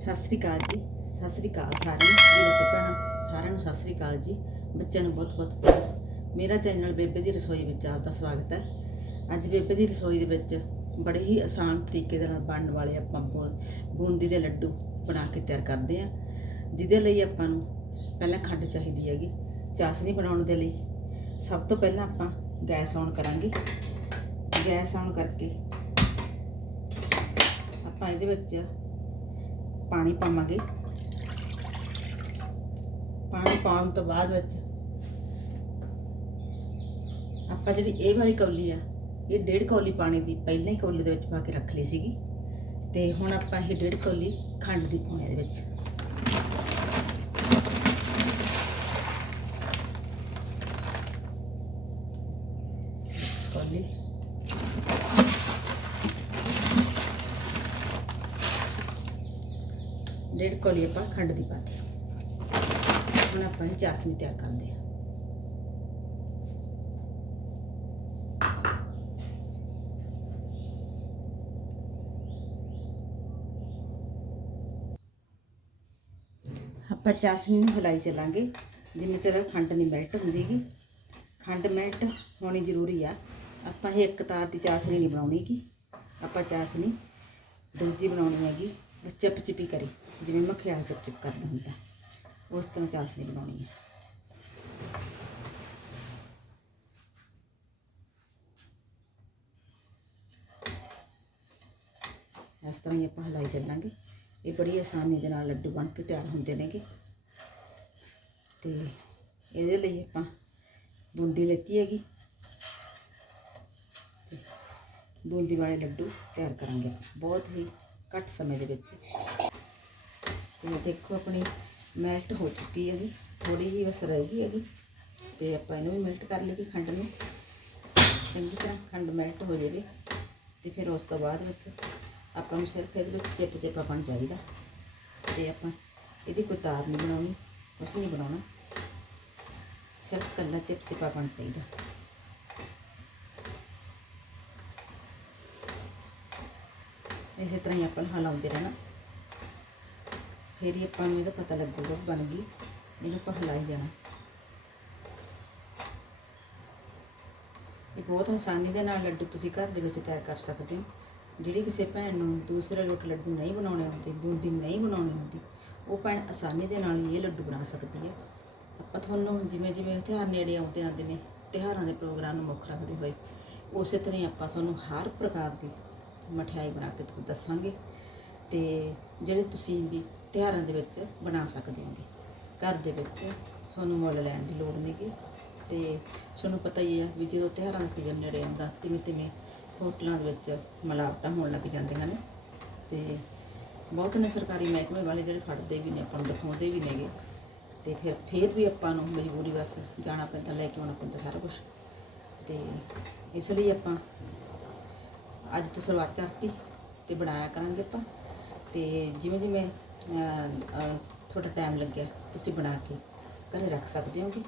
ਸਤਿ ਸ੍ਰੀ ਅਕਾਲ ਜੀ, ਸਤਿ ਸ੍ਰੀ ਅਕਾਲ ਸਾਰਿਆਂ ਨੂੰ ਵੀਰਾਂ ਤੇ ਭੈਣਾਂ ਸਾਰਿਆਂ ਨੂੰ ਸਤਿ ਸ੍ਰੀ ਅਕਾਲ ਜੀ, ਬੱਚਿਆਂ ਨੂੰ ਬਹੁਤ ਬਹੁਤ ਪਿਆਰ। ਮੇਰਾ ਚੈਨਲ ਬੇਬੇ ਦੀ ਰਸੋਈ ਵਿੱਚ ਆਪ ਦਾ ਸਵਾਗਤ ਹੈ। ਅੱਜ ਬੇਬੇ ਦੀ ਰਸੋਈ ਦੇ ਵਿੱਚ ਬੜੇ ਹੀ ਆਸਾਨ ਤਰੀਕੇ ਦੇ ਨਾਲ ਬਣਨ ਵਾਲੇ ਆਪਾਂ ਬੂ- ਬੂੰਦੀ ਦੇ ਲੱਡੂ ਬਣਾ ਕੇ ਤਿਆਰ ਕਰਦੇ ਹਾਂ, ਜਿਹਦੇ ਲਈ ਆਪਾਂ ਨੂੰ ਪਹਿਲਾਂ ਖੰਡ ਚਾਹੀਦੀ ਹੈਗੀ, ਚਾਸ਼ਨੀ ਬਣਾਉਣ ਦੇ ਲਈ। ਸਭ ਤੋਂ ਪਹਿਲਾਂ ਆਪਾਂ ਗੈਸ ਔਨ ਕਰਾਂਗੇ। ਗੈਸ ਔਨ ਕਰਕੇ ਆਪਾਂ ਇਹਦੇ ਵਿੱਚ ਪਾਣੀ ਪਾਵਾਂਗੇ। ਪਾਣੀ ਪਾਉਣ ਤੋਂ ਬਾਅਦ ਵਿੱਚ ਆਪਾਂ ਜਿਹੜੀ ਇਹ ਵਾਲੀ ਕੌਲੀ ਆ, ਇਹ ਡੇਢ ਕੌਲੀ ਪਾਣੀ ਦੀ ਪਹਿਲਾਂ ਹੀ ਕੌਲੀ ਦੇ ਵਿੱਚ ਪਾ ਕੇ ਰੱਖ ਲਈ ਸੀਗੀ। ਤੇ ਹੁਣ ਆਪਾਂ ਇਹ ਡੇਢ ਕੌਲੀ ਖੰਡ ਦੀ ਪਾਉਣੀ ਦੇ ਵਿੱਚ ਕੌਲੀ ਡੇਢ ਕੋਲੀ ਆਪਾਂ ਖੰਡ ਦੀ ਪਾਤੀ ਹੁਣ ਆਪਾਂ ਇਹ ਚਾਸ਼ਨੀ ਤਿਆਰ ਕਰਦੇ ਹਾਂ ਆਪਾਂ ਚਾਸ਼ਨੀ ਨੂੰ ਹਿਲਾਈ ਚੱਲਾਂਗੇ। ਜਿੰਨੇ ਚਿਰ ਖੰਡ ਨਹੀਂ ਮੈਲਟ ਹੁੰਦੀਗੀ। ਖੰਡ ਮੈਲਟ ਹੋਣੀ ਜ਼ਰੂਰੀ ਆ। ਆਪਾਂ ਇਹ ਇੱਕ ਤਾਰ ਦੀ ਚਾਸ਼ਨੀ ਨਹੀਂ ਬਣਾਉਣੀ ਗੀ ਆਪਾਂ ਚਾਸ਼ਨੀ ਦੂਜੀ ਬਣਾਉਣੀ ਹੈਗੀ। ਚਿਪ ਚਿਪੀ ਕਰੀ ਜਿਵੇਂ ਮੱਖਿਆ ਚਿਪ ਚਿਪ ਕਰਦਾ ਹੁੰਦਾ ਉਸ ਤਰ੍ਹਾਂ ਚਾਸ਼ਨੀ ਬਣਾਉਣੀ ਹੈ ਇਸ ਤਰ੍ਹਾਂ ਹੀ ਆਪਾਂ ਹਲਾਈ ਚੱਲਾਂਗੇ ਇਹ ਬੜੀ ਆਸਾਨੀ ਦੇ ਨਾਲ ਲੱਡੂ ਬਣ ਕੇ ਤਿਆਰ ਹੁੰਦੇ ਨੇਗੇ ਤੇ ਇਹਦੇ ਲਈ ਆਪਾਂ ਬੂੰਦੀ ਲੈਤੀ ਹੈਗੀ ਤੇ ਬੂੰਦੀ ਵਾਲੇ ਲੱਡੂ ਤਿਆਰ ਕਰਾਂਗੇ ਆਪਾਂ ਬਹੁਤ ਹੀ ਘੱਟ ਸਮੇਂ ਦੇ ਵਿੱਚ। ਤੇ ਦੇਖੋ ਆਪਣੀ ਮੈਲਟ ਹੋ ਚੁੱਕੀ ਹੈਗੀ। ਥੋੜੀ ਜਿਹੀ ਬਸ ਰਹਿ ਗਈ ਹੈਗੀ। ਤੇ ਆਪਾਂ ਇਹਨੂੰ ਵੀ ਮੈਲਟ ਕਰ ਲਈਏ ਖੰਡ ਨੂੰ। ਚੰਗੀ ਤਰ੍ਹਾਂ ਖੰਡ ਮੈਲਟ ਹੋ ਜਾਵੇ। ਤੇ ਫਿਰ ਉਸ ਤੋਂ ਬਾਅਦ ਵਿੱਚ ਆਪਾਂ ਨੂੰ ਸਿਰਫ ਇਹਦੇ ਵਿੱਚ ਚਿਪ ਚਿਪਾ ਬਣ ਚਾਹੀਦਾ ਤੇ ਆਪਾਂ ਇਹਦੀ ਕੋਈ ਤਾਰ ਨਹੀਂ ਬਣਾਉਣੀ, ਕੁਛ ਨਹੀਂ ਬਣਾਉਣਾ। ਸਿਰਫ ਕੱਲਾ ਚਿਪ ਚਿਪਾ ਬਣ ਚਾਹੀਦਾ ਇਸੇ ਤਰ੍ਹਾਂ ਹੀ ਆਪਾਂ ਨੂੰ ਹਿਲਾਉਂਦੇ ਰਹਿਣਾ। ਫਿਰ ਹੀ ਆਪਾਂ ਨੂੰ ਇਹਦਾ ਪਤਾ ਲੱਗੂਗਾ ਬਣ ਗਈ, ਇਹਨੂੰ ਆਪਾਂ ਹਿਲਾਈ ਜਾਣਾ। ਇਹ ਬਹੁਤ ਆਸਾਨੀ ਦੇ ਨਾਲ ਲੱਡੂ ਤੁਸੀਂ ਘਰ ਦੇ ਵਿੱਚ ਤਿਆਰ ਕਰ ਸਕਦੇ ਹੋ। ਜਿਹੜੀ ਕਿਸੇ ਭੈਣ ਨੂੰ ਦੂਸਰੇ ਲੋਟ ਲੱਡੂ ਨਹੀਂ ਬਣਾਉਣੇ ਆਉਂਦੇ, ਬੂੰਦੀ ਨਹੀਂ ਬਣਾਉਣੀ ਆਉਂਦੀ, ਉਹ ਭੈਣ ਆਸਾਨੀ ਦੇ ਨਾਲ ਹੀ ਇਹ ਲੱਡੂ ਬਣਾ ਸਕਦੀ ਹੈ। ਆਪਾਂ ਤੁਹਾਨੂੰ ਜਿਵੇਂ ਜਿਵੇਂ ਤਿਉਹਾਰ ਨੇੜੇ ਆਉਂਦੇ ਆਉਂਦੇ ਨੇ, ਤਿਉਹਾਰਾਂ ਦੇ ਪ੍ਰੋਗਰਾਮ ਨੂੰ ਮੁੱਖ ਰੱਖਦੇ ਹੋਏ, ਉਸੇ ਤਰ੍ਹਾਂ ਹੀ ਆਪਾਂ ਤੁਹਾਨੂੰ ਹਰ ਪ੍ਰਕਾਰ ਦੀ ਮਠਿਆਈ ਬਣਾ ਕੇ ਤੁਹਾਨੂੰ ਦੱਸਾਂਗੇ ਤੇ ਜਿਹੜੇ ਤੁਸੀਂ ਵੀ ਤਿਉਹਾਰਾਂ ਦੇ ਵਿੱਚ ਬਣਾ ਸਕਦੇ ਹੋਗੇ। ਘਰ ਦੇ ਵਿੱਚ ਤੁਹਾਨੂੰ ਮੁੱਲ ਲੈਣ ਦੀ ਲੋੜ ਨਹੀਂਗੀ ਤੇ ਤੁਹਾਨੂੰ ਪਤਾ ਹੀ ਹੈ ਵੀ ਜਦੋਂ ਤਿਉਹਾਰਾਂ ਦਾ ਸੀਜ਼ਨ ਨੇੜੇ ਆਉਂਦਾ, ਤਿਵੇਂ ਤਿਵੇਂ ਹੋਟਲਾਂ ਦੇ ਵਿੱਚ ਮਿਲਾਵਟਾਂ ਹੋਣ ਲੱਗ ਜਾਂਦੀਆਂ ਨੇ ਤੇ ਬਹੁਤ ਨੇ ਸਰਕਾਰੀ ਮਹਿਕਮੇ ਵਾਲੇ ਜਿਹੜੇ ਫੜਦੇ ਵੀ ਨੇ, ਆਪਾਂ ਨੂੰ ਦਿਖਾਉਂਦੇ ਵੀ ਨੇਗੇ ਤੇ ਫਿਰ ਫਿਰ ਵੀ ਆਪਾਂ ਨੂੰ ਮਜਬੂਰੀ ਬਸ ਜਾਣਾ ਪੈਂਦਾ, ਲੈ ਕੇ ਆਉਣਾ ਪੈਂਦਾ ਸਾਰਾ ਕੁਝ ਤੇ ਇਸ ਲਈ ਆਪਾਂ ਅੱਜ ਤੋਂ ਸ਼ੁਰੂਆਤ ਕਰਤੀ ਤੇ ਬਣਾਇਆ ਕਰਾਂਗੇ ਆਪਾਂ। ਤੇ ਜਿਵੇਂ ਜਿਵੇਂ ਅਹ, ਅਹ, ਤੁਹਾਡਾ ਟਾਈਮ ਲੱਗਿਆ ਤੁਸੀਂ ਬਣਾ ਕੇ ਘਰੇ ਰੱਖ ਸਕਦੇ ਹੋਗੇ?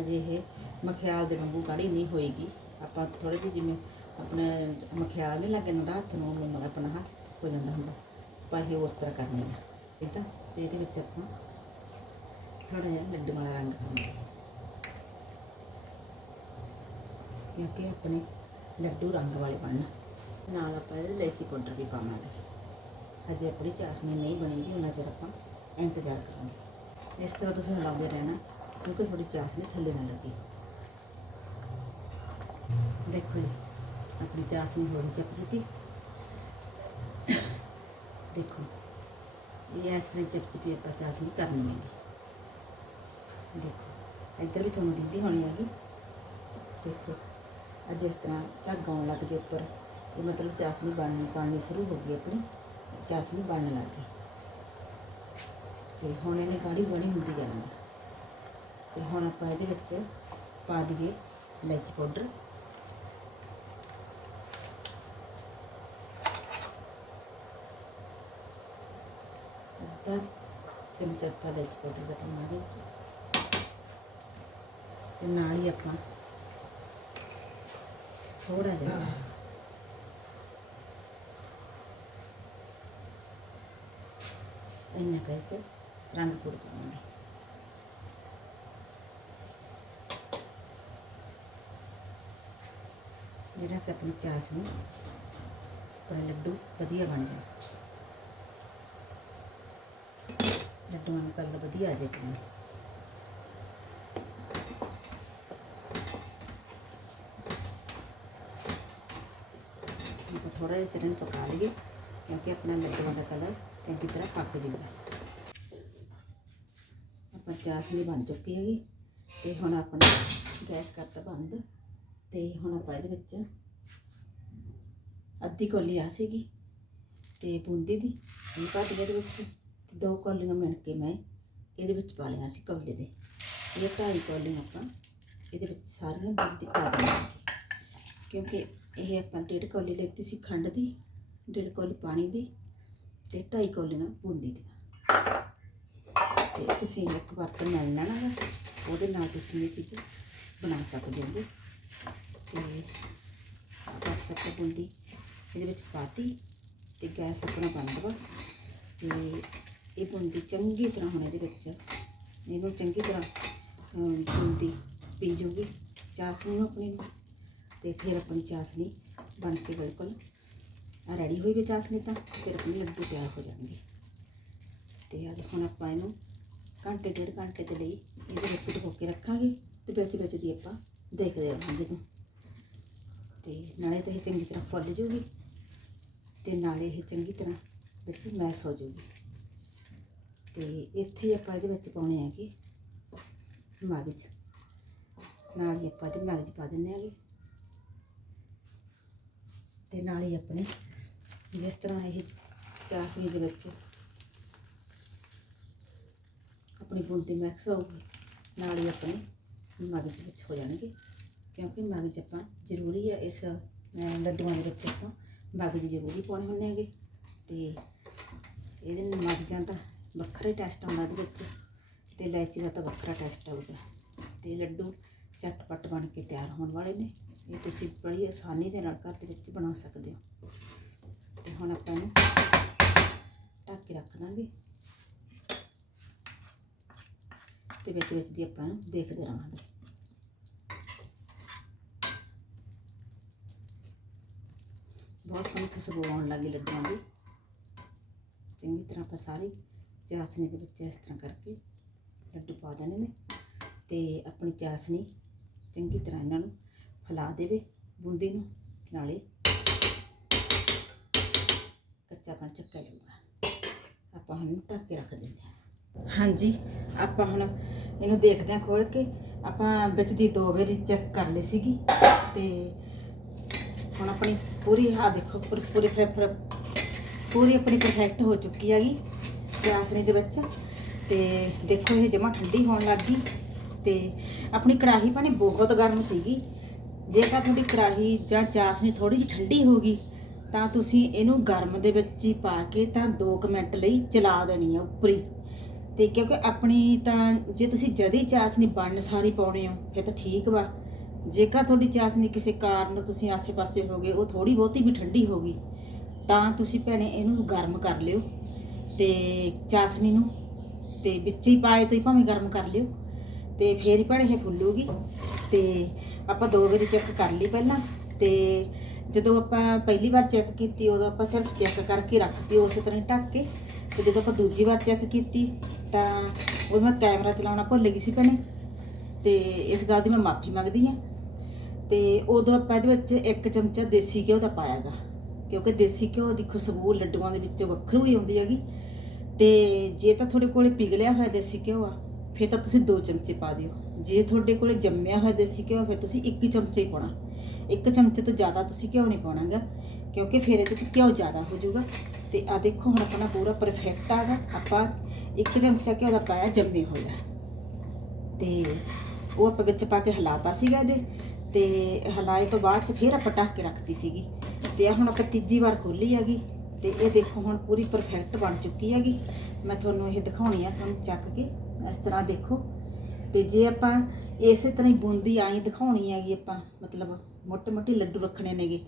ਅਜੇ ਇਹ ਮਖਿਆਲ ਦੇ ਵਾਂਗੂ ਗਾੜੀ ਨਹੀਂ ਹੋਏਗੀ। ਆਪਾਂ ਥੋੜੇ ਜਿਹੇ ਜਿਵੇਂ ਆਪਣੇ ਮਖਿਆਲ ਨਹੀਂ ਲੱਗੇ ਨਾ ਹੱਥ ਨੂੰ ਮੈਨੂੰ ਆਪਣਾ ਹੱਥ ਹੋ ਜਾਂਦਾ ਹੁੰਦਾ। ਪਰ ਇਹ ਉਸ ਤਰ੍ਹਾਂ ਕਰਨੀ ਹੈ ਠੀਕ ਆ? ਤੇ ਇਹਦੇ ਵਿੱਚ ਆਪਾਂ ਥੋੜਾ ਜਿਹਾ ਲੱਡੂ ਵਾਲਾ ਰੰਗ ਕਰਾਂਗੇ ਕਿਉਂਕਿ ਆਪਣੇ ਲੱਡੂ ਰੰਗ ਵਾਲੇ ਬਣਨ ਨਾਲ ਆਪਾਂ ਲੈਸੀ ਪਾਊਡਰ ਵੀ ਪਾਵਾਂਗੇ ਅਜੇ ਆਪਣੀ ਚਾਸ਼ਨੀ ਨਹੀਂ ਬਣੇਗੀ ਉਹਨਾਂ ਚਿਰ ਆਪਾਂ ਇੰਤਜ਼ਾਰ ਕਰਾਂਗੇ ਇਸ ਤਰ੍ਹਾਂ ਤੁਸੀਂ ਹਿਲਾਉਂਦੇ ਰਹਿਣਾ ਕਿਉਂਕਿ ਤੁਹਾਡੀ ਚਾਸ਼ਨੀ ਥੱਲੇ ਨਾ ਲੱਗੇ ਦੇਖੋ ਜੀ ਆਪਣੀ ਚਾਸ਼ਨੀ ਹੋ ਰਹੀ ਚੱਪ ਚਿਪੀ ਦੇਖੋ ਇਹ ਇਸ ਤਰ੍ਹਾਂ ਚੱਪ ਚਿਪੀ ਆਪਾਂ ਚਾਸ਼ਨੀ ਕਰਨੀ ਹੈ ਦੇਖੋ, ਇੱਧਰ ਵੀ ਤੁਹਾਨੂੰ ਦਿਖਦੀ ਹੋਣੀ ਹੈਗੀ। ਦੇਖੋ ਅੱਜ ਇਸ ਤਰ੍ਹਾਂ ਝੱਗ ਆਉਣ ਲੱਗ ਜੇ ਉੱਪਰ, ਇਹ ਮਤਲਬ ਚਾਸ਼ਨੀ ਬਣਨੀ ਬਣਨੀ ਸ਼ੁਰੂ ਹੋ ਗਈ ਆਪਣੀ, ਚਾਸ਼ਨੀ ਬਣਨ ਲੱਗ ਗਈ। ਤੇ ਹੁਣ ਇਹਨੇ ਗਾੜੀ ਬਣੀ ਹੁੰਦੀ ਜਾਣੀ ਹੈ ਤੇ ਹੁਣ ਆਪਾਂ ਇਹਦੇ ਵਿੱਚ ਪਾ ਦਈਏ ਇਲਾਇਚੀ ਪਾਊਡਰ। ਅੱਧਾ ਚਮਚਾ ਪਾ ਇਲਾਇਚੀ ਪਾਊਡਰ ਦਾ ਪਾਵਾਂਗੇ ਤੇ ਨਾਲ ਹੀ ਆਪਾਂ ਥੋੜਾ ਜਿਹਾ ਇੰਨੇ ਕੁ ਇਹ ਰੰਗ ਪੁੜ ਪਾਵਾਂਗੇ। ਜਿਹੜਾ ਕਿ ਆਪਣੀ ਚਾਸ ਨੂੰ ਆਪਣੇ ਲੱਡੂ ਵਧੀਆ ਬਣ ਜਾਏ ਲੱਡੂਆਂ ਨੂੰ ਕਲਰ ਵਧੀਆ ਆ ਜਾਏ। ਥੋੜਾ ਜਿਹਾ ਚਰਨ ਪਕਾ ਲਈਏ, ਕਿਉਂਕਿ ਆਪਣਾ ਲੱਡੂਆਂ ਦਾ ਕਲਰ ਚੰਗੀ ਤਰ੍ਹਾਂ ਪੱਕ ਜੂਗਾ ਆਪਾਂ ਚਾਸ਼ਨੀ ਬਣ ਚੁੱਕੀ ਹੈਗੀ, ਤੇ ਹੁਣ ਆਪਣਾ ਗੈਸ ਕਰਤਾ ਬੰਦ, ਤੇ ਹੁਣ ਆਪਾਂ ਇਹਦੇ ਵਿੱਚ ਅੱਧੀ ਕੌਲੀ ਆ ਸੀਗੀ, ਤੇ ਬੂੰਦੀ ਦੀ, ਇਹ ਪਾ ਦਿੱਤੀ ਇਹਦੇ ਵਿੱਚ, ਤੇ ਦੋ ਕੌਲੀਆਂ ਮਿਣ ਕੇ ਮੈਂ ਇਹਦੇ ਵਿੱਚ ਪਾ ਲਈਆਂ ਸੀ ਕੌਲੀ ਦੇ। ਇਹ ਢਾਈ ਕੌਲੀਆਂ ਆਪਾਂ ਇਹਦੇ ਵਿੱਚ ਸਾਰੀਆਂ ਬੂੰਦੀ ਪਾ ਦੇਵਾਂਗੇ, ਕਿਉਂਕਿ ਇਹ ਆਪਾਂ ਡੇਢ ਕੌਲੀ ਲੈਤੀ ਸੀ ਖੰਡ ਦੀ, ਡੇਢ ਕੌਲੀ ਪਾਣੀ ਦੀ ਤੇ ਢਾਈ ਕੌਲੀਆਂ ਬੂੰਦੀ ਦੀਆਂ। ਤੇ ਤੁਸੀਂ ਇੱਕ ਬਰਤਨ ਨਾਲ ਲੈਣਾ ਹੈ ਉਹਦੇ ਨਾਲ ਤੁਸੀਂ ਇਹ ਚੀਜ਼ ਬਣਾ ਸਕਦੇ ਹੋ। ਤੇ ਬਸ ਆਪਾਂ ਬੂੰਦੀ ਇਹਦੇ ਵਿੱਚ ਪਾਤੀ ਤੇ ਗੈਸ ਆਪਣਾ ਬੰਦ ਵਾ। ਤੇ ਇਹ ਬੂੰਦੀ ਚੰਗੀ ਤਰ੍ਹਾਂ ਹੁਣ ਇਹਦੇ ਵਿੱਚ, ਇਹਨੂੰ ਚੰਗੀ ਤਰ੍ਹਾਂ ਬੂੰਦੀ ਪੀ ਜੂਗੀ ਚਾਸ਼ਨੀ ਨੂੰ ਆਪਣੀ ਤੇ ਫਿਰ ਆਪਣੀ ਚਾਸ਼ਨੀ ਬਣ ਕੇ ਬਿਲਕੁਲ ਰੈਡੀ ਹੋਈ ਵੀ ਚਾਸ਼ਨੀ ਤਾਂ, ਫਿਰ ਆਪਣੇ ਲੱਡੂ ਤਿਆਰ ਹੋ ਜਾਣਗੇ। ਤੇ ਆ ਹੁਣ ਆਪਾਂ ਇਹਨੂੰ ਘੰਟੇ, ਡੇਢ ਘੰਟੇ ਦੇ ਲਈ ਇਹਦੇ ਵਿੱਚ ਢਕੋ ਕੇ ਰੱਖਾਂਗੇ ਤੇ ਵਿੱਚ ਵਿੱਚ ਦੀ ਆਪਾਂ ਦੇਖਦੇ ਰਹਾਂਗੇ ਇਹਨੂੰ। ਤੇ ਨਾਲੇ ਤਾਂ ਇਹ ਚੰਗੀ ਤਰ੍ਹਾਂ ਫੁੱਲ ਜੂਗੀ ਤੇ ਨਾਲੇ ਇਹ ਚੰਗੀ ਤਰ੍ਹਾਂ ਵਿੱਚ ਮੈਸ ਹੋ ਜੂਗੀ। ਤੇ ਇੱਥੇ ਆਪਾਂ ਇਹਦੇ ਵਿੱਚ ਪਾਉਣੇ ਹੈਗੇ ਮਗਜ। ਨਾਲ ਹੀ ਆਪਾਂ ਇਹਦੇ ਮਗਜ ਪਾ ਦਿੰਦੇ ਹੈਗੇ। ਤੇ ਨਾਲ ਹੀ ਆਪਣੇ, ਜਿਸ ਤਰ੍ਹਾਂ ਇਹ ਚਾਸਨੀ ਦੇ ਵਿੱਚ ਆਪਣੀ ਬੂੰਦੀ ਮਿਕਸ ਹੋਊਗੀ, ਨਾਲ ਹੀ ਆਪਣੇ ਮਗਜ ਵਿੱਚ ਹੋ ਜਾਣਗੇ। ਕਿਉਂਕਿ ਮਗਜ ਆਪਾਂ ਜ਼ਰੂਰੀ ਹੈ ਇਸ ਲੱਡੂਆਂ ਦੇ ਵਿੱਚ ਆਪਾਂ ਮਗਜ ਜ਼ਰੂਰੀ ਪਾਉਣੇ ਹੁੰਦੇ ਹੈਗੇ। ਤੇ ਇਹਦੇ ਨਾਲ ਮਗਜਾਂ ਦਾ ਵੱਖਰਾ ਟੈਸਟ ਆਉਂਦਾ ਇਹਦੇ ਵਿੱਚ, ਤੇ ਇਲਾਇਚੀ ਦਾ ਤਾਂ ਵੱਖਰਾ ਟੈਸਟ ਆਊਗਾ। ਤੇ ਲੱਡੂ ਚਟਪਟ ਬਣ ਕੇ ਤਿਆਰ ਹੋਣ ਵਾਲੇ ਨੇ। ਇਹ ਤੁਸੀਂ ਬੜੀ ਆਸਾਨੀ ਦੇ ਨਾਲ ਘਰ ਦੇ ਵਿੱਚ ਬਣਾ ਸਕਦੇ ਹੋ। ਤੇ ਹੁਣ ਆਪਾਂ ਇਹਨੂੰ ਢੱਕ ਕੇ ਰੱਖ ਦਾਂਗੇ। ਤੇ ਵਿੱਚ ਵਿੱਚ ਦੀ ਆਪਾਂ ਇਹਨੂੰ ਦੇਖਦੇ ਰਹਾਂਗੇ। ਬਹੁਤ ਸੋਹਣੀ ਖੁਸ਼ਬੂ ਆਉਣ ਲੱਗੀ ਲੱਡੂਆਂ ਦੀ। ਚੰਗੀ ਤਰ੍ਹਾਂ ਆਪਾਂ ਸਾਰੀ ਚਾਸ਼ਨੀ ਦੇ ਵਿੱਚ ਇਸ ਤਰ੍ਹਾਂ ਕਰਕੇ ਲੱਡੂ ਪਾ ਦੇਣੇ ਨੇ। ਤੇ ਆਪਣੀ ਚਾਸ਼ਨੀ ਚੰਗੀ ਤਰ੍ਹਾਂ ਇਹਨਾਂ ਨੂੰ ਹਿਲਾ ਦੇਵੇ ਬੂੰਦੀ ਨੂੰ, ਨਾਲੇ ਕੱਚਾ ਪਨ ਚੱਕਾ ਜਾਊਗਾ। ਆਪਾਂ ਹੁਣ ਇਹਨੂੰ ਢੱਕ ਕੇ ਰੱਖ ਦਿੰਦੇ ਹਾਂ। ਹਾਂਜੀ, ਆਪਾਂ ਹੁਣ ਇਹਨੂੰ ਦੇਖਦੇ ਹਾਂ ਖੋਲ ਕੇ। ਆਪਾਂ ਵਿੱਚ ਦੀ ਦੋ ਵਾਰੀ ਚੈੱਕ ਕਰ ਲਈ ਸੀਗੀ ਤੇ ਹੁਣ ਆਪਣੀ ਪੂਰੀ ਆ ਦੇਖੋ, ਪੂਰੀ ਪੂਰੀ ਫਿਰ- ਪੂਰੀ ਆਪਣੀ ਪਰਫੈਕਟ ਹੋ ਚੁੱਕੀ ਹੈਗੀ ਚਾਸਣੀ ਦੇ ਵਿੱਚ। ਤੇ ਦੇਖੋ ਇਹ ਜਮਾ ਠੰਡੀ ਹੋਣ ਲੱਗ ਗਈ। ਤੇ ਆਪਣੀ ਕੜਾਹੀ ਪਾਣੀ ਬਹੁਤ ਗਰਮ ਸੀਗੀ। ਜੇਕਰ ਤੁਹਾਡੀ ਕੜਾਹੀ ਜਾਂ ਚਾਸਣੀ ਥੋੜੀ ਜਿਹੀ ਠੰਡੀ ਹੋ ਗਈ, ਤਾਂ ਤੁਸੀਂ ਇਹਨੂੰ ਗਰਮ ਦੇ ਵਿੱਚ ਹੀ ਪਾ ਕੇ ਤਾਂ 2 ਮਿੰਟ ਲਈ ਚਲਾ ਦੇਣੀ ਆ ਉੱਪਰੀ। ਤੇ ਕਿਉਂਕਿ ਆਪਣੀ ਤਾਂ ਜੇ ਤੁਸੀਂ ਜਦੀ ਚਾਸਨੀ ਬਣਨ ਸਾਰੀ ਪਾਉਣੇ ਹੋ ਫਿਰ ਤਾਂ ਠੀਕ ਵਾ। ਜੇਕਰ ਤੁਹਾਡੀ ਚਾਸਨੀ ਕਿਸੇ ਕਾਰਨ ਤੁਸੀਂ ਆਸੇ-ਪਾਸੇ ਹੋ ਗਏ, ਉਹ ਥੋੜੀ ਬਹੁਤੀ ਵੀ ਠੰਡੀ ਹੋ ਗਈ, ਤਾਂ ਤੁਸੀਂ ਭੈਣੇ ਇਹਨੂੰ ਗਰਮ ਕਰ ਲਿਓ ਤੇ ਚਾਸਨੀ ਨੂੰ ਤੇ ਵਿੱਚ ਹੀ ਪਾਏ ਤੁਸੀਂ ਭਾਵੇਂ ਗਰਮ ਕਰ ਲਿਓ। ਤੇ ਫੇਰ ਹੀ ਭੈਣੇ ਇਹ ਫੁੱਲੂਗੀ ਤੇ ਆਪਾਂ ਦੋ ਵਾਰੀ ਚੈੱਕ ਕਰ ਲਈ ਪਹਿਲਾਂ ਤੇ ਜਦੋਂ ਆਪਾਂ ਪਹਿਲੀ ਵਾਰ ਚੈੱਕ ਕੀਤੀ, ਉਦੋਂ ਆਪਾਂ ਸਿਰਫ ਚੈੱਕ ਕਰਕੇ ਰੱਖਤੀ, ਉਸੇ ਤਰ੍ਹਾਂ ਹੀ ਢੱਕ ਕੇ। ਤੇ ਜਦੋਂ ਆਪਾਂ ਦੂਜੀ ਵਾਰ ਚੈੱਕ ਕੀਤੀ, ਤਾਂ ਉਹ ਮੈਂ ਕੈਮਰਾ ਚਲਾਉਣਾ ਭੁੱਲ ਗਈ ਸੀ ਭੈਣੇ। ਤੇ ਇਸ ਗੱਲ ਦੀ ਮੈਂ ਮਾਫੀ ਮੰਗਦੀ ਹਾਂ। ਤੇ ਉਦੋਂ ਆਪਾਂ ਇਹਦੇ ਵਿੱਚ ਇੱਕ ਚਮਚਾ ਦੇਸੀ ਘਿਓ ਦਾ ਪਾਇਆਗਾ ਕਿਉਂਕਿ ਦੇਸੀ ਘਿਓ ਦੀ ਖੁਸ਼ਬੂ ਲੱਡੂਆਂ ਦੇ ਵਿੱਚੋਂ ਵੱਖਰੂ ਹੀ ਆਉਂਦੀ ਹੈਗੀ। ਤੇ ਜੇ ਤਾਂ ਤੁਹਾਡੇ ਕੋਲੇ ਪਿਘਲਿਆ ਹੋਇਆ ਦੇਸੀ ਘਿਓ ਆ ਫਿਰ ਤਾਂ ਤੁਸੀਂ 2 ਚਮਚੇ ਪਾ ਦਿਓ। ਜੇ ਤੁਹਾਡੇ ਕੋਲੇ ਜੰਮਿਆ ਹੋਇਆ ਦੇਸੀ ਘਿਓ, ਫਿਰ ਤੁਸੀਂ 1 ਚਮਚੇ ਹੀ ਪਾਉਣਾ। ਇੱਕ ਚਮਚੇ ਤੋਂ ਜ਼ਿਆਦਾ ਤੁਸੀਂ ਘਿਓ ਨਹੀਂ ਪਾਉਣਾਗਾ, ਕਿਉਂਕਿ ਫਿਰ ਇਹਦੇ ਵਿੱਚ ਘਿਓ ਜ਼ਿਆਦਾ ਹੋ ਜਾਊਗਾ। ਤੇ ਆ ਦੇਖੋ, ਹੁਣ ਆਪਣਾ ਪੂਰਾ ਪਰਫੈਕਟ ਆਗਾ ਆਪਾਂ ਇੱਕ ਚਮਚਾ ਘਿਓ ਦਾ ਪਾਇਆ ਜੰਮੇ ਹੋਇਆ। ਤੇ ਉਹ ਆਪਾਂ ਵਿੱਚ ਪਾ ਕੇ ਹਿਲਾਤਾ ਸੀਗਾ ਇਹਦੇ। ਤੇ ਹਲਾਏ ਤੋਂ ਬਾਅਦ ਚ ਫਿਰ ਆਪਾਂ ਢੱਕ ਕੇ ਰੱਖਤੀ ਸੀਗੀ। ਤੇ ਆ ਹੁਣ ਆਪਾਂ ਤੀਜੀ ਵਾਰ ਖੋਲੀ ਹੈਗੀ। ਤੇ ਇਹ ਦੇਖੋ, ਹੁਣ ਪੂਰੀ ਪਰਫੈਕਟ ਬਣ ਚੁੱਕੀ ਹੈਗੀ। ਮੈਂ ਤੁਹਾਨੂੰ ਇਹ ਦਿਖਾਉਣੀ ਆ, ਤੁਹਾਨੂੰ ਚੱਕ ਕੇ। ਇਸ ਤਰ੍ਹਾਂ ਦੇਖੋ। ਤੇ ਜੇ ਆਪਾਂ ਇਸੇ ਤਰ੍ਹਾਂ ਹੀ ਬੂੰਦੀ ਆਈ ਦਿਖਾਉਣੀ ਹੈਗੀ ਆਪਾਂ, ਮਤਲਬ ਮੋਟੇ ਮੋਟੇ ਲੱਡੂ ਰੱਖਣੇ ਨੇਗੇ,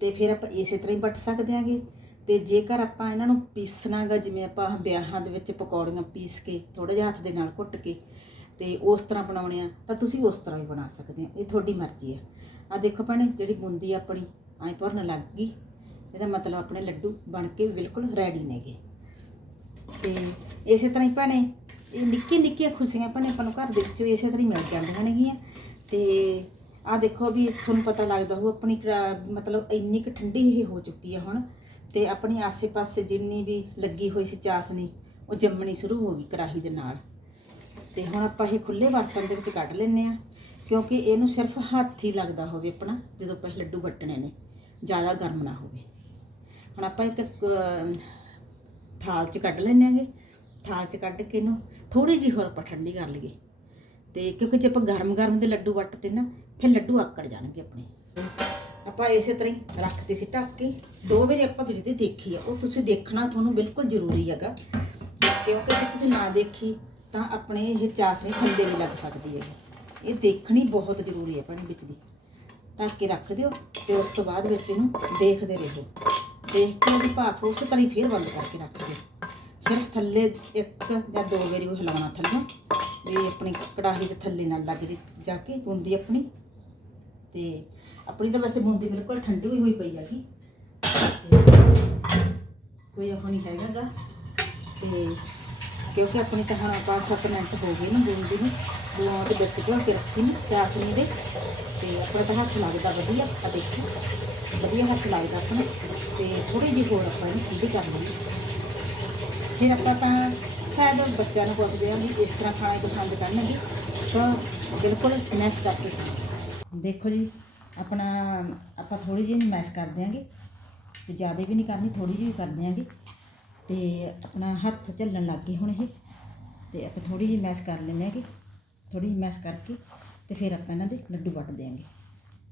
ਤੇ ਫਿਰ ਆਪਾਂ ਇਸੇ ਤਰ੍ਹਾਂ ਹੀ ਵੱਟ ਸਕਦੇ ਆਂਗੇ। ਤੇ ਜੇਕਰ ਆਪਾਂ ਇਹਨਾਂ ਨੂੰ ਪੀਸਣਾਗਾ, ਜਿਵੇਂ ਆਪਾਂ ਵਿਆਹਾਂ ਦੇ ਵਿੱਚ ਪਕੌੜੀਆਂ ਪੀਸ ਕੇ ਥੋੜਾ ਜਿਹਾ ਹੱਥ ਦੇ ਨਾਲ ਘੁੱਟ ਕੇ, ਤੇ ਉਸ ਤਰ੍ਹਾਂ ਬਣਾਉਣੇ ਆ, ਤਾਂ ਤੁਸੀਂ ਉਸ ਤਰ੍ਹਾਂ ਹੀ ਬਣਾ ਸਕਦੇ ਆ ਇਹ ਤੁਹਾਡੀ ਮਰਜ਼ੀ ਆ। ਆ ਦੇਖੋ ਭੈਣੇ, ਜਿਹੜੀ ਬੂੰਦੀ ਆਪਣੀ ਐਂ ਭਰਨ ਲੱਗ ਗਈ, ਇਹਦਾ ਮਤਲਬ ਆਪਣੇ ਲੱਡੂ ਬਣ ਕੇ ਬਿਲਕੁਲ ਰੈਡੀ ਨੇਗੇ। ਤੇ ਇਸੇ ਤਰ੍ਹਾਂ ਹੀ ਭੈਣੇ, ਇਹ ਨਿੱਕੀ ਨਿੱਕੀਆਂ ਖੁਸ਼ੀਆਂ ਭੈਣੇ ਆਪਾਂ ਨੂੰ ਘਰ ਦੇ ਵਿੱਚੋਂ ਇਸੇ ਤਰ੍ਹਾਂ ਹੀ ਮਿਲ ਜਾਂਦੀਆਂ ਨੇਗੀਆਂ। ਤੇ ਆ ਦੇਖੋ ਵੀ ਤੁਹਾਨੂੰ ਪਤਾ ਲੱਗਦਾ ਹੋ ਆਪਣੀ ਕੜਾ- ਮਤਲਬ ਇੰਨੀ ਕੁ ਠੰਡੀ ਇਹ ਹੋ ਚੁੱਕੀ ਆ ਹੁਣ। ਤੇ ਆਪਣੀ ਆਸੇ-ਪਾਸੇ ਜਿੰਨੀ ਵੀ ਲੱਗੀ ਹੋਈ ਸੀ ਚਾਸਨੀ, ਉਹ ਜੰਮਣੀ ਸ਼ੁਰੂ ਹੋ ਗਈ ਕੜਾਹੀ ਦੇ ਨਾਲ। ਤੇ ਹੁਣ ਆਪਾਂ ਇਹ ਖੁੱਲੇ ਬਰਤਨ ਦੇ ਵਿੱਚ ਕੱਢ ਲੈਨੇ ਆ ਕਿਉਂਕਿ ਇਹਨੂੰ ਸਿਰਫ ਹੱਥ ਹੀ ਲੱਗਦਾ ਹੋਵੇ ਆਪਣਾ, ਜਦੋਂ ਆਪਾਂ ਇਹ ਲੱਡੂ ਵੱਟਣੇ ਨੇ, ਜ਼ਿਆਦਾ ਗਰਮ ਨਾ ਹੋਵੇ। ਹੁਣ ਆਪਾਂ ਇੱਕ ਥਾਲ 'ਚ ਕੱਢ ਲੈਨੇ ਆਂਗੇ। ਥਾਲ 'ਚ ਕੱਢ ਕੇ ਇਹਨੂੰ ਥੋੜੀ ਜਿਹੀ ਹੋਰ ਆਪਾਂ ਠੰਡੀ ਕਰ ਲਈਏ। ਤੇ ਕਿਉਂਕਿ ਜੇ ਆਪਾਂ ਗਰਮ-ਗਰਮ ਦੇ ਲੱਡੂ ਵੱਟਦੇ ਨਾ, ਫਿਰ ਲੱਡੂ ਆਕੜ ਜਾਣਗੇ ਆਪਣੇ। ਆਪਾਂ ਇਸੇ ਤਰ੍ਹਾਂ ਹੀ ਰੱਖਦੇ ਸੀ ਢੱਕ ਕੇ। ਦੋ ਵਾਰੀ ਆਪਾਂ ਬਿਜਲੀ ਦੇਖੀ ਆ। ਉਹ ਤੁਸੀਂ ਦੇਖਣਾ ਤੁਹਾਨੂੰ ਬਿਲਕੁਲ ਜ਼ਰੂਰੀ ਹੈਗਾ। ਕਿਉਂਕਿ ਜੇ ਤੁਸੀਂ ਨਾ ਦੇਖੀ, ਤਾਂ ਆਪਣੇ ਇਹ ਚਾਸਨੀ ਥੱਲੇ ਵੀ ਲੱਗ ਸਕਦੀ ਹੈ ਇਹ ਦੇਖਣੀ ਬਹੁਤ ਜ਼ਰੂਰੀ ਹੈ ਪਾਣੀ ਵਿੱਚ ਦੀ ਢੱਕ ਕੇ ਰੱਖ ਦਿਓ ਤੇ ਉਸ ਤੋਂ ਬਾਅਦ ਵਿੱਚ ਇਹਨੂੰ ਦੇਖਦੇ ਰਹੋ। ਦੇਖ ਕੇ ਉਹਦੀ ਭਾਫ ਉਸੇ ਤਰ੍ਹਾਂ ਹੀ ਫੇਰ ਬੰਦ ਕਰਕੇ ਰੱਖ ਦਿਓ ਸਿਰਫ ਥੱਲੇ ਇੱਕ ਜਾਂ ਦੋ ਵਾਰੀ ਉਹ ਹਿਲਾਉਣਾ ਥੱਲੋਂ। ਵੀ ਆਪਣੀ ਕੜਾਹੀ ਦੇ ਥੱਲੇ ਨਾਲ ਲੱਗ ਜੇ ਜਾ ਕੇ ਬੂੰਦੀ ਆਪਣੀ। ਤੇ ਆਪਣੀ ਤਾਂ ਵੈਸੇ ਬੂੰਦੀ ਬਿਲਕੁਲ ਠੰਡੀ ਹੋਈ ਹੋਈ ਪਈ ਹੈਗੀ। ਕੋਈ ਉਹ ਨਹੀਂ ਹੈਗਾਗਾ। ਤੇ ਕਿਉਂਕਿ ਆਪਣੀ ਤਾਂ ਹੁਣ 5-7 ਮਿੰਟ ਹੋ ਗਏ ਨਾ ਬੂੰਦੀ ਨੂੰ। ਬੂਆਂ 'ਤੇ ਵਿੱਚ ਭਿਓ ਕੇ ਰੱਖੀ ਨੂੰ ਚਾਸਨੀ ਦੇ। ਤੇ ਆਪਣਾ ਤਾਂ ਹੱਥ ਲੱਗਦਾ ਵਧੀਆ ਆ ਦੇਖੀ ਵਧੀਆ ਹੱਥ ਲੱਗਦਾ ਆਪਣਾ ਤੇ ਥੋੜੀ ਜਿਹੀ ਹੋਰ ਆਪਾਂ ਇਹਨੂੰ ਠੰਡੀ ਕਰ ਲਵਾਂਗੇ ਫਿਰ ਆਪਾਂ ਤਾਂ ਸ਼ਾਇਦ ਬੱਚਿਆਂ ਨੂੰ ਪੁੱਛਦੇ ਆ ਵੀ ਇਸ ਤਰ੍ਹਾਂ ਖਾਣਾ ਪਸੰਦ ਕਰਨਗੇ ਤਾਂ ਬਿਲਕੁਲ ਮੈਸ਼ ਕਰਕੇ ਖਾਣਾ। ਦੇਖੋ ਜੀ, ਆਪਣਾ, ਆਪਾਂ ਥੋੜੀ ਜਿਹੀ ਮੈਸ਼ ਕਰ ਦਿਆਂਗੇ। ਤੇ ਜ਼ਿਆਦਾ ਵੀ ਨਹੀਂ ਕਰਨੀ ਥੋੜੀ ਜਿਹੀ ਕਰ ਦਿਆਂਗੇ। ਤੇ ਆਪਣਾ ਹੱਥ ਝੱਲਣ ਲੱਗ ਗਏ ਹੁਣ ਇਹ। ਤੇ ਆਪਾਂ ਥੋੜੀ ਜਿਹੀ ਮੈਸ਼ ਕਰ ਲੈਂਦੇ ਆਂਗੇ ਥੋੜੀ ਜਿਹੀ ਮੈਸ਼ ਕਰਕੇ ਤੇ ਫਿਰ ਆਪਾਂ ਇਹਨਾਂ ਦੇ ਲੱਡੂ ਵੱਟ ਦਿਆਂਗੇ।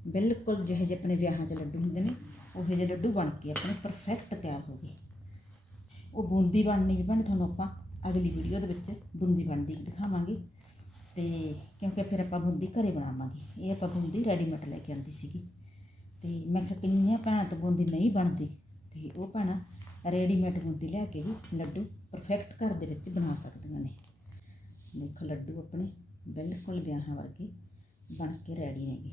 ਬਿਲਕੁਲ ਜਿਹੇ ਜਿਹੇ ਆਪਣੇ ਵਿਆਹਾਂ 'ਚ ਲੱਡੂ ਹੁੰਦੇ ਨੇ, ਉਹੋ ਜਿਹੇ ਲੱਡੂ ਬਣ ਕੇ ਆਪਣੇ ਪਰਫੈਕਟ ਤਿਆਰ ਹੋ ਗਏ। ਉਹ ਬੂੰਦੀ ਬਣਨੀ ਵੀ ਬਣ, ਤੁਹਾਨੂੰ ਆਪਾਂ ਅਗਲੀ ਵੀਡੀਓ ਦੇ ਵਿੱਚ ਬੂੰਦੀ ਬਣਦੀ ਦਿਖਾਵਾਂਗੇ। ਤੇ ਕਿਉਂਕਿ ਫਿਰ ਆਪਾਂ ਬੂੰਦੀ ਘਰੇ ਬਣਾਵਾਂਗੇ, ਇਹ ਆਪਾਂ ਬੂੰਦੀ ਰੈਡੀਮੇਡ ਲੈ ਕੇ ਆਉਂਦੀ ਸੀਗੀ। ਤੇ ਮੈਂ ਕਿਹਾ ਕਿੰਨੀਆਂ ਭੈਣਾਂ ਤੋਂ ਬੂੰਦੀ ਨਹੀਂ ਬਣਦੀ, ਤੇ ਉਹ ਭੈਣਾਂ ਰੈਡੀਮੇਡ ਬੂੰਦੀ ਲੈ ਕੇ ਵੀ ਲੱਡੂ ਪਰਫੈਕਟ ਘਰ ਦੇ ਵਿੱਚ ਬਣਾ ਸਕਦੀਆਂ ਨੇ। ਦੇਖੋ, ਲੱਡੂ ਆਪਣੇ ਬਿਲਕੁਲ ਵਿਆਹਾਂ ਵਰਗੇ ਬਣ ਕੇ ਰੈਡੀ ਨੇਗੇ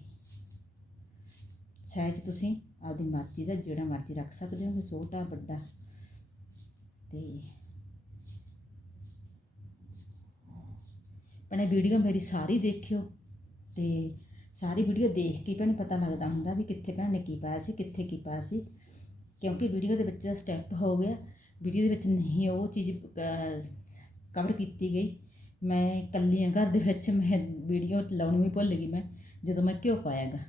ਸਾਈਜ਼ ਤੁਸੀਂ ਆਪਦੀ ਮਰਜ਼ੀ ਦਾ, ਜਿਹੜਾ ਮਰਜ਼ੀ ਰੱਖ ਸਕਦੇ ਹੋ ਵੀ ਛੋਟਾ, ਵੱਡਾ। ਤੇ ਭੈਣੇ ਵੀਡੀਓ ਮੇਰੀ ਸਾਰੀ ਦੇਖਿਓ। ਤੇ ਸਾਰੀ ਵੀਡੀਓ ਦੇਖ ਕੇ ਭੈਣੇ ਪਤਾ ਲੱਗਦਾ ਹੁੰਦਾ ਵੀ ਕਿੱਥੇ ਭੈਣ ਨੇ ਕੀ ਪਾਇਆ ਸੀ, ਕਿੱਥੇ ਕੀ ਪਾਇਆ ਸੀ। ਕਿਉਂਕਿ ਵੀਡੀਓ ਦੇ ਵਿੱਚ ਸਟੈਪ ਹੋ ਗਿਆ। ਵੀਡੀਓ ਦੇ ਵਿੱਚ ਨਹੀਂ ਉਹ ਚੀਜ਼ ਕਵਰ ਕੀਤੀ ਗਈ। ਮੈਂ ਇਕੱਲੀ ਹਾਂ ਘਰ ਦੇ ਵਿੱਚ ਮੈਂ ਵੀਡੀਓ ਲਾਉਣੀ ਵੀ ਭੁੱਲ ਗਈ ਮੈਂ, ਜਦੋਂ ਮੈਂ ਘਿਓ ਪਾਇਆਗਾ।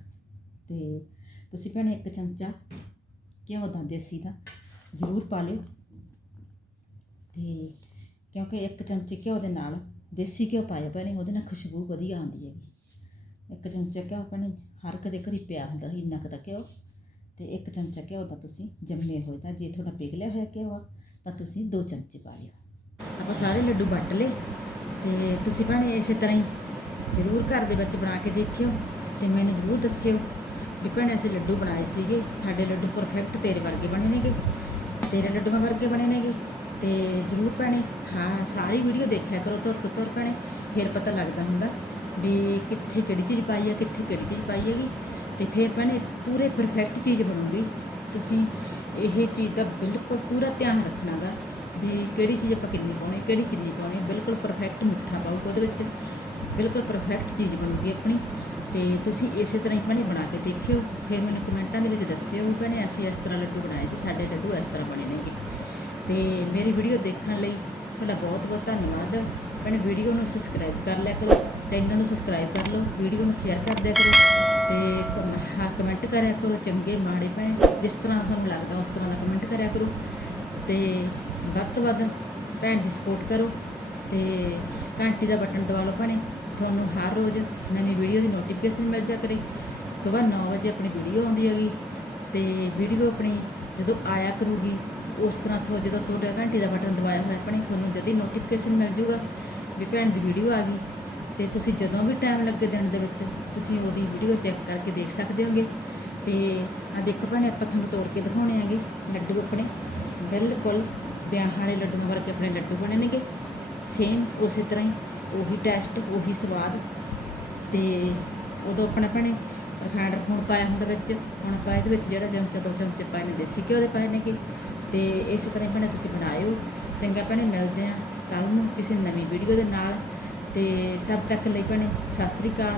ਤੇ ਤੁਸੀਂ ਭੈਣੇ ਇੱਕ ਚਮਚਾ ਘਿਓ ਦਾ ਦੇਸੀ ਦਾ ਜ਼ਰੂਰ ਪਾ ਲਿਓ। ਤੇ ਕਿਉਂਕਿ ਇੱਕ ਚਮਚੇ ਘਿਓ ਦੇ ਨਾਲ ਦੇਸੀ ਘਿਓ ਪਾਇਆ ਭੈਣੇ, ਉਹਦੇ ਨਾਲ ਖੁਸ਼ਬੂ ਵਧੀਆ ਆਉਂਦੀ ਹੈਗੀ। ਇੱਕ ਚਮਚਾ ਘਿਓ ਭੈਣੇ, ਹਰ ਇੱਕ ਦੇ ਘਰੀ ਪਿਆ ਹੁੰਦਾ ਸੀ ਇੰਨਾ ਕੁ ਤਾਂ ਘਿਓ। ਤੇ ਇੱਕ ਚਮਚਾ ਘਿਓ ਦਾ ਤੁਸੀਂ ਜੰਮੇ ਹੋਏ ਤਾਂ ਜੇ ਤੁਹਾਡਾ ਪਿਘਲਿਆ ਹੋਇਆ ਘਿਓ ਆ, ਤਾਂ ਤੁਸੀਂ ਦੋ ਚਮਚੇ ਪਾ ਲਿਓ। ਆਪਾਂ ਸਾਰੇ ਲੱਡੂ ਵੱਟ ਲਏ ਤੇ ਤੁਸੀਂ ਭੈਣੇ ਇਸੇ ਤਰ੍ਹਾਂ ਹੀ ਜ਼ਰੂਰ ਘਰ ਦੇ ਵਿੱਚ ਬਣਾ ਕੇ ਦੇਖਿਓ ਤੇ ਮੈਨੂੰ ਜ਼ਰੂਰ ਦੱਸਿਓ ਵੀ ਭੈਣੇ ਅਸੀਂ ਲੱਡੂ ਬਣਾਏ ਸੀਗੇ, ਸਾਡੇ ਲੱਡੂ ਪਰਫੈਕਟ ਤੇਰੇ ਵਰਗੇ ਬਣੇ ਨੇਗੇ, ਤੇਰੇ ਲੱਡੂਆਂ ਵਰਗੇ ਬਣੇ ਨੇਗੇ, ਤੇ ਜ਼ਰੂਰ ਭੈਣੇ, ਹਾਂ, ਸਾਰੀ ਵੀਡੀਓ ਦੇਖਿਆ ਕਰੋ, ਤੁਰ ਤੋਂ ਤੁਰ ਭੈਣੇ, ਫਿਰ ਪਤਾ ਲੱਗਦਾ ਹੁੰਦਾ ਵੀ ਕਿੱਥੇ ਕਿਹੜੀ ਚੀਜ਼ ਪਾਈ ਹੈ ਕਿੱਥੇ ਕਿਹੜੀ ਚੀਜ਼ ਪਾਈ ਹੈਗੀ, ਤੇ ਫਿਰ ਭੈਣੇ ਪੂਰੇ ਪਰਫੈਕਟ ਚੀਜ਼ ਬਣੂਗੀ। ਤੁਸੀਂ ਇਹ ਚੀਜ਼ ਦਾ ਬਿਲਕੁਲ ਪੂਰਾ ਧਿਆਨ ਰੱਖਣਾਗਾ ਵੀ ਕਿਹੜੀ ਚੀਜ਼ ਆਪਾਂ ਕਿੰਨੀ ਪਾਉਣੀ, ਕਿਹੜੀ ਕਿੰਨੀ ਪਾਉਣੀ, ਬਿਲਕੁਲ ਪਰਫੈਕਟ ਮਿੱਠਾ ਪਾਓ ਉਹਦੇ ਵਿੱਚ, ਬਿਲਕੁਲ ਪਰਫੈਕਟ ਚੀਜ਼ ਬਣੂਗੀ ਆਪਣੀ। ਤੇ ਤੁਸੀਂ ਇਸੇ ਤਰ੍ਹਾਂ ਹੀ ਭੈਣੇ ਬਣਾ ਕੇ ਦੇਖਿਓ, ਫਿਰ ਮੈਨੂੰ ਕਮੈਂਟਾਂ ਦੇ ਵਿੱਚ ਦੱਸਿਓ ਵੀ ਭੈਣੇ ਅਸੀਂ ਇਸ ਤਰ੍ਹਾਂ ਲੱਡੂ ਬਣਾਏ ਸੀ, ਸਾਡੇ ਲੱਡੂ ਇਸ ਤਰ੍ਹਾਂ ਬਣੇ ਨੇਗੇ। ਤੇ ਮੇਰੀ ਵੀਡੀਓ ਦੇਖਣ ਲਈ ਤੁਹਾਡਾ ਬਹੁਤ ਬਹੁਤ ਧੰਨਵਾਦ। ਭੈਣੇ ਵੀਡੀਓ ਨੂੰ ਸਬਸਕ੍ਰਾਈਬ ਕਰ ਲਿਆ ਕਰੋ, ਚੈਨਲ ਨੂੰ ਸਬਸਕ੍ਰਾਈਬ ਕਰ ਲਓ, ਵੀਡੀਓ ਨੂੰ ਸ਼ੇਅਰ ਕਰ ਦਿਆ ਕਰੋ ਤੇ ਹਾਂ, ਕਮੈਂਟ ਕਰਿਆ ਕਰੋ ਚੰਗੇ ਮਾੜੇ ਭੈਣੇ, ਜਿਸ ਤਰ੍ਹਾਂ ਤੁਹਾਨੂੰ ਲੱਗਦਾ ਉਸ ਤਰ੍ਹਾਂ ਦਾ ਕਮੈਂਟ ਕਰਿਆ ਕਰੋ। ਤੇ ਵੱਧ ਤੋਂ ਵੱਧ ਭੈਣ ਦੀ ਸਪੋਰਟ ਕਰੋ ਤੇ ਘੰਟੀ ਦਾ ਬਟਨ ਦਬਾ ਲਓ ਭੈਣੇ। ਤੁਹਾਨੂੰ ਹਰ ਰੋਜ਼ ਨਵੀਂ ਵੀਡੀਓ ਦੀ ਨੋਟੀਫਿਕੇਸ਼ਨ ਮਿਲ ਜਾ ਕਰੇ। ਸਵੇਰ 9 ਵਜੇ ਆਪਣੀ ਵੀਡੀਓ ਆਉਂਦੀ ਹੈਗੀ ਤੇ ਵੀਡੀਓ ਆਪਣੀ ਜਦੋਂ ਆਇਆ ਕਰੂਗੀ, ਉਸ ਤਰ੍ਹਾਂ ਤੋਂ ਜਦੋਂ ਤੁਹਾਡਾ ਘੰਟੀ ਦਾ ਬਟਨ ਦਬਾਇਆ ਹੋਇਆ ਭੈਣੇ ਤੁਹਾਨੂੰ ਜਦ ਨੋਟੀਫਿਕੇਸ਼ਨ ਮਿਲ ਜੂਗਾ ਵੀ ਭੈਣ ਦੀ ਵੀਡੀਓ ਆ ਗਈ। ਤੇ ਤੁਸੀਂ ਜਦੋਂ ਵੀ ਟਾਈਮ ਲੱਗੇ ਦਿਨ ਦੇ ਵਿੱਚ, ਤੁਸੀਂ ਉਹਦੀ ਵੀਡੀਓ ਚੈੱਕ ਕਰਕੇ ਦੇਖ ਸਕਦੇ ਹੋਗੇ। ਤੇ ਆ ਦੇਖੋ ਭੈਣੇ, ਆਪਾਂ ਤੁਹਾਨੂੰ ਤੋੜ ਕੇ ਦਿਖਾਉਣੇ ਹੈਗੇ ਲੱਡੂ ਆਪਣੇ। ਬਿਲਕੁਲ ਵਿਆਹ ਵਾਲੇ ਲੱਡੂਆਂ ਵਰਗੇ ਆਪਣੇ ਲੱਡੂ ਬਣੇ ਨੇਗੇ। ਸੇਮ ਉਸੇ ਤਰ੍ਹਾਂ ਹੀ ਉਹੀ ਟੇਸਟ, ਉਹੀ ਸਵਾਦ ਤੇ ਉਦੋਂ ਆਪਣੇ ਭੈਣੇ ਰਿਫਾਈਂਡ ਹੁਣ ਪਾਇਆ ਹੁੰਦਾ ਵਿੱਚ, ਹੁਣ ਪਾਇਆ ਇਹਦੇ ਵਿੱਚ ਜਿਹੜਾ ਚਮਚਾ ਦੋ ਚਮਚੇ ਪਾਏ ਨੇ ਦੇਸੀ ਘਿਓ ਦੇ ਪਾਏ ਨੇਗੇ ਤੇ ਇਸ ਤਰ੍ਹਾਂ ਭੈਣੇ ਤੁਸੀਂ ਬਣਾਇਓ। ਚੰਗਾ ਭੈਣੇ, ਮਿਲਦੇ ਆ ਕੱਲ ਨੂੰ ਕਿਸੇ ਨਵੀਂ ਵੀਡੀਓ ਦੇ ਨਾਲ ਤੇ ਤਦ ਤੱਕ ਲਈ ਭੈਣੇ, ਸਤਿ ਸ੍ਰੀ ਅਕਾਲ।